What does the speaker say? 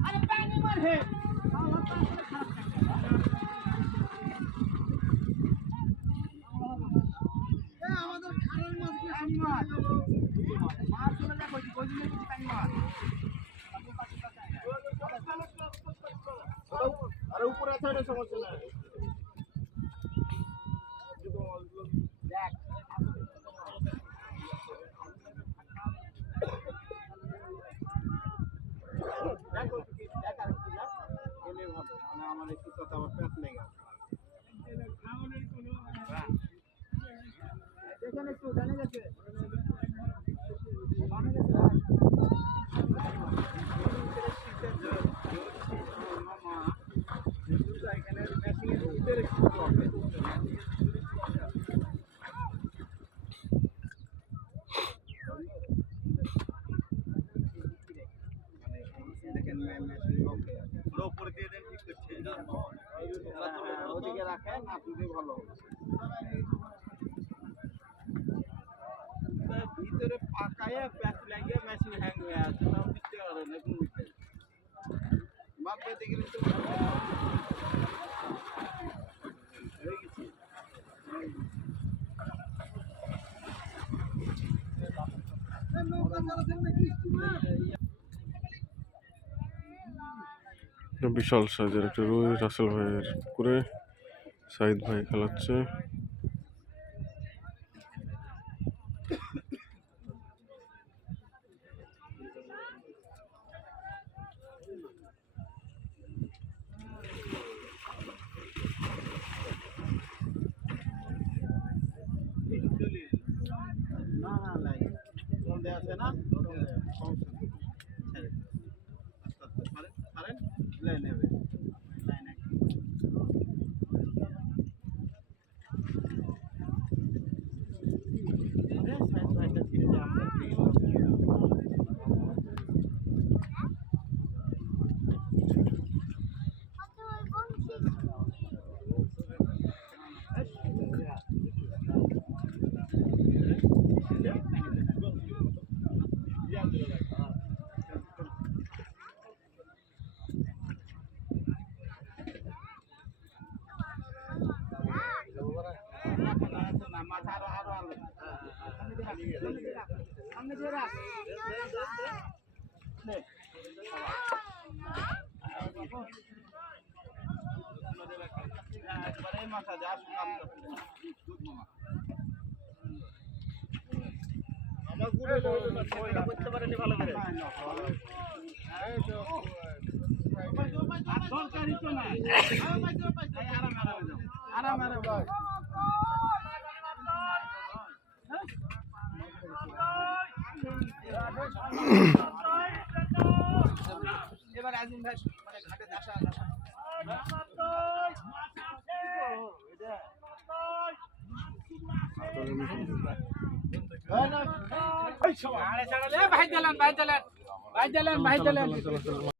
अरे पानी मार है আমাদের খালের মাছকে মাছ চলে যায় কই দিন পানি মার আরে উপরে আছে এটা সমস্যা নাই দেখ আমার একটু কথা আমার পেট লেগে খাওয়ানোর কোনো দেখেন একটু জানে গেছে ওদিকে রাখেন আপনি ভালো ভিতরে পাকায় প্যাচ লাগিয়ে মেশিন হ্যাং হয়ে আছে না বুঝতে পারে না কোন দিকে বাদ দিতে গেলে তো হয়ে গেছে বিশাল সাইজের একটা রুই রাসেল ভাইয়ের করে সাইদ ভাই খেলাচ্ছে। না না লাগে কোন দেয়া আছে না আরে লে নেবে করতে পারেনি ভালো করে সরকারি তো না আরাম এবার আজিম ভাই মানে ঘাটে আসা ভাই দিলেন